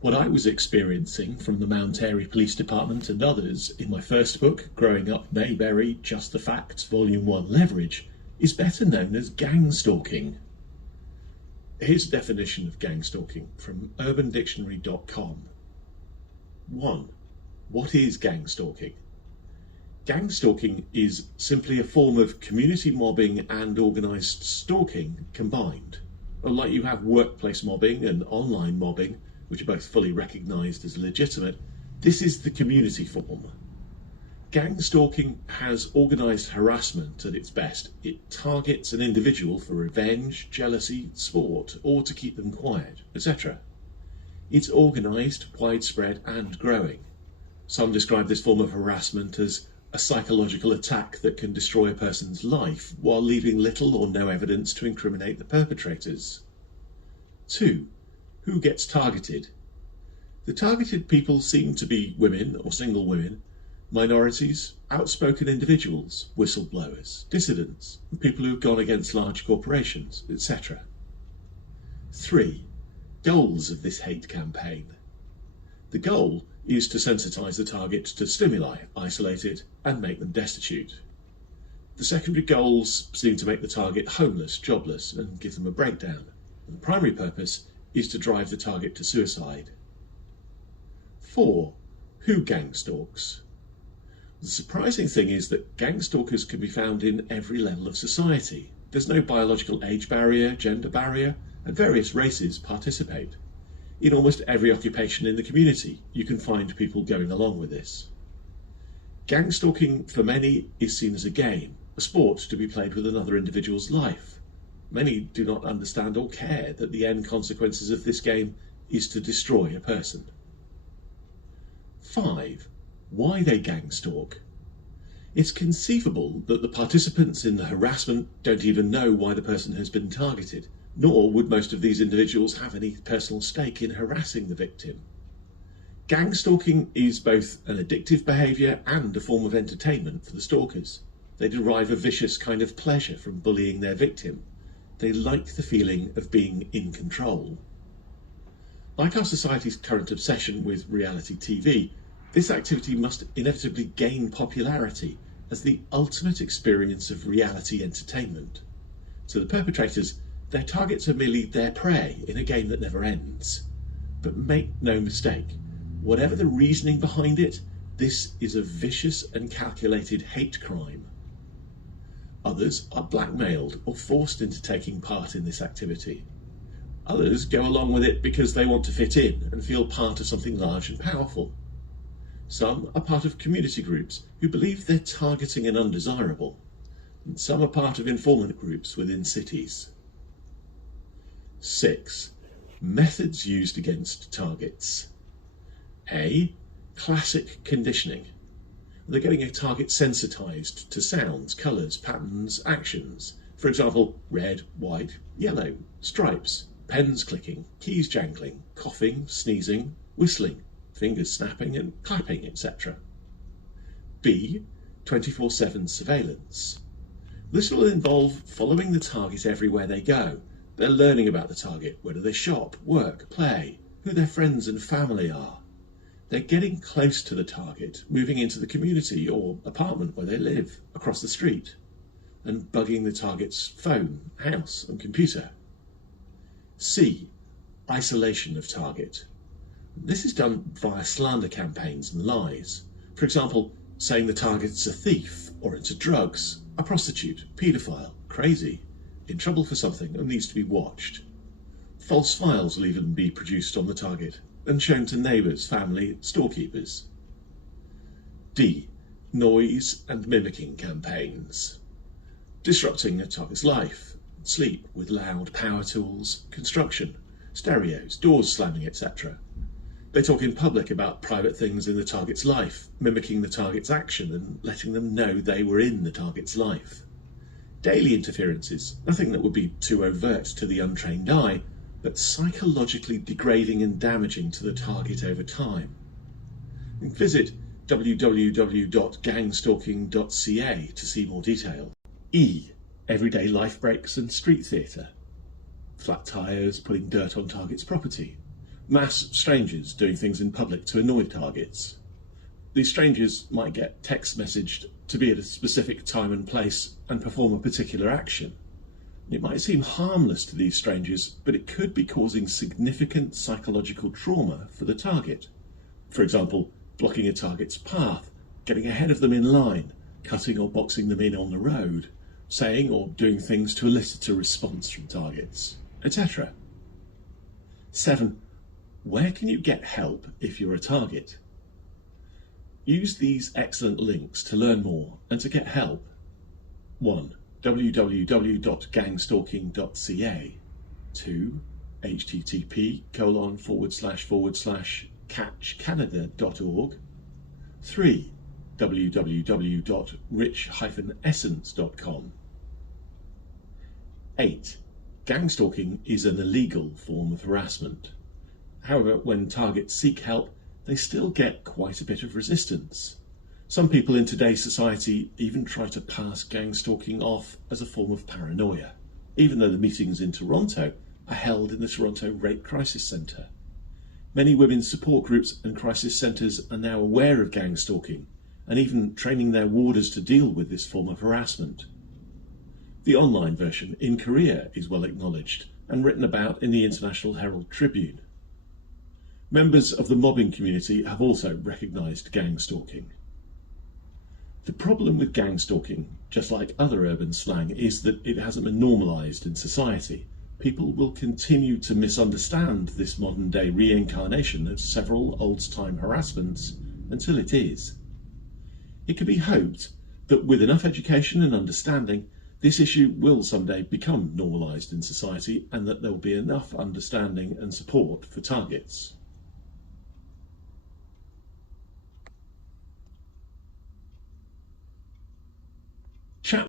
What I was experiencing from the Mount Airy Police Department and others in my first book, Growing Up Mayberry, Just the Facts, Volume 1, Leverage, is better known as gang stalking. Here's a definition of gang stalking from urbandictionary.com. 1. What is gang stalking? Gang stalking is simply a form of community mobbing and organised stalking combined. Like you have workplace mobbing and online mobbing, which are both fully recognised as legitimate, this is the community form. Gang stalking has organised harassment at its best. It targets an individual for revenge, jealousy, sport, or to keep them quiet, etc. It's organised, widespread and growing. Some describe this form of harassment as a psychological attack that can destroy a person's life while leaving little or no evidence to incriminate the perpetrators. 2. Who gets targeted? The targeted people seem to be women or single women, minorities, outspoken individuals, whistleblowers, dissidents, and people who have gone against large corporations, etc. 3. Goals of this hate campaign. The goal is to sensitise the target to stimuli, isolate it, and make them destitute. The secondary goals seem to make the target homeless, jobless, and give them a breakdown. And the primary purpose is to drive the target to suicide. 4. Who gang stalks? The surprising thing is that gang stalkers can be found in every level of society. There's no biological age barrier, gender barrier, and various races participate. In almost every occupation in the community, you can find people going along with this. Gang stalking for many is seen as a game, a sport to be played with another individual's life. Many do not understand or care that the end consequences of this game is to destroy a person. 5. Why they gang stalk. It's conceivable that the participants in the harassment don't even know why the person has been targeted, nor would most of these individuals have any personal stake in harassing the victim. Gang stalking is both an addictive behaviour and a form of entertainment for the stalkers. They derive a vicious kind of pleasure from bullying their victim. They like the feeling of being in control. Like our society's current obsession with reality TV, this activity must inevitably gain popularity as the ultimate experience of reality entertainment. To the perpetrators, their targets are merely their prey in a game that never ends. But make no mistake, whatever the reasoning behind it, this is a vicious and calculated hate crime. Others are blackmailed or forced into taking part in this activity. Others go along with it because they want to fit in and feel part of something large and powerful. Some are part of community groups who believe they're targeting an undesirable, and some are part of informant groups within cities. 6. Methods used against targets. A. Classic conditioning. They're getting a target sensitised to sounds, colours, patterns, actions. For example, red, white, yellow, stripes, pens clicking, keys jangling, coughing, sneezing, whistling, fingers snapping and clapping, etc. B. 24/7 surveillance. This will involve following the target everywhere they go. They're learning about the target, where do they shop, work, play, who their friends and family are. They're getting close to the target, moving into the community or apartment where they live, across the street, and bugging the target's phone, house and computer. C. Isolation of target. This is done via slander campaigns and lies. For example, saying the target's a thief or into drugs, a prostitute, paedophile, crazy, in trouble for something and needs to be watched. False files will even be produced on the target and shown to neighbours, family, storekeepers. D. Noise and mimicking campaigns. Disrupting a target's life, sleep with loud power tools, construction, stereos, doors slamming, etc. They talk in public about private things in the target's life, mimicking the target's action and letting them know they were in the target's life. Daily interferences, nothing that would be too overt to the untrained eye, but psychologically degrading and damaging to the target over time. Visit www.gangstalking.ca to see more detail. E. Everyday life breaks and street theatre. Flat tyres, putting dirt on target's property. Mass strangers doing things in public to annoy targets. These strangers might get text messaged to be at a specific time and place and perform a particular action. It might seem harmless to these strangers, but it could be causing significant psychological trauma for the target. For example, blocking a target's path, getting ahead of them in line, cutting or boxing them in on the road, saying or doing things to elicit a response from targets, etc. 7. Where can you get help if you're a target? Use these excellent links to learn more and to get help. 1. www.gangstalking.ca. 2. http://catchcanada.org. 3. www.rich-essence.com. 8. Gangstalking is an illegal form of harassment. However, when targets seek help, they still get quite a bit of resistance. Some people in today's society even try to pass gangstalking off as a form of paranoia, even though the meetings in Toronto are held in the Toronto Rape Crisis Centre. Many women's support groups and crisis centres are now aware of gangstalking and even training their warders to deal with this form of harassment. The online version in Korea is well acknowledged and written about in the International Herald Tribune. Members of the mobbing community have also recognised gangstalking. The problem with gangstalking, just like other urban slang, is that it hasn't been normalised in society. People will continue to misunderstand this modern-day reincarnation of several old-time harassments until it is. It can be hoped that with enough education and understanding, this issue will someday become normalised in society and that there will be enough understanding and support for targets.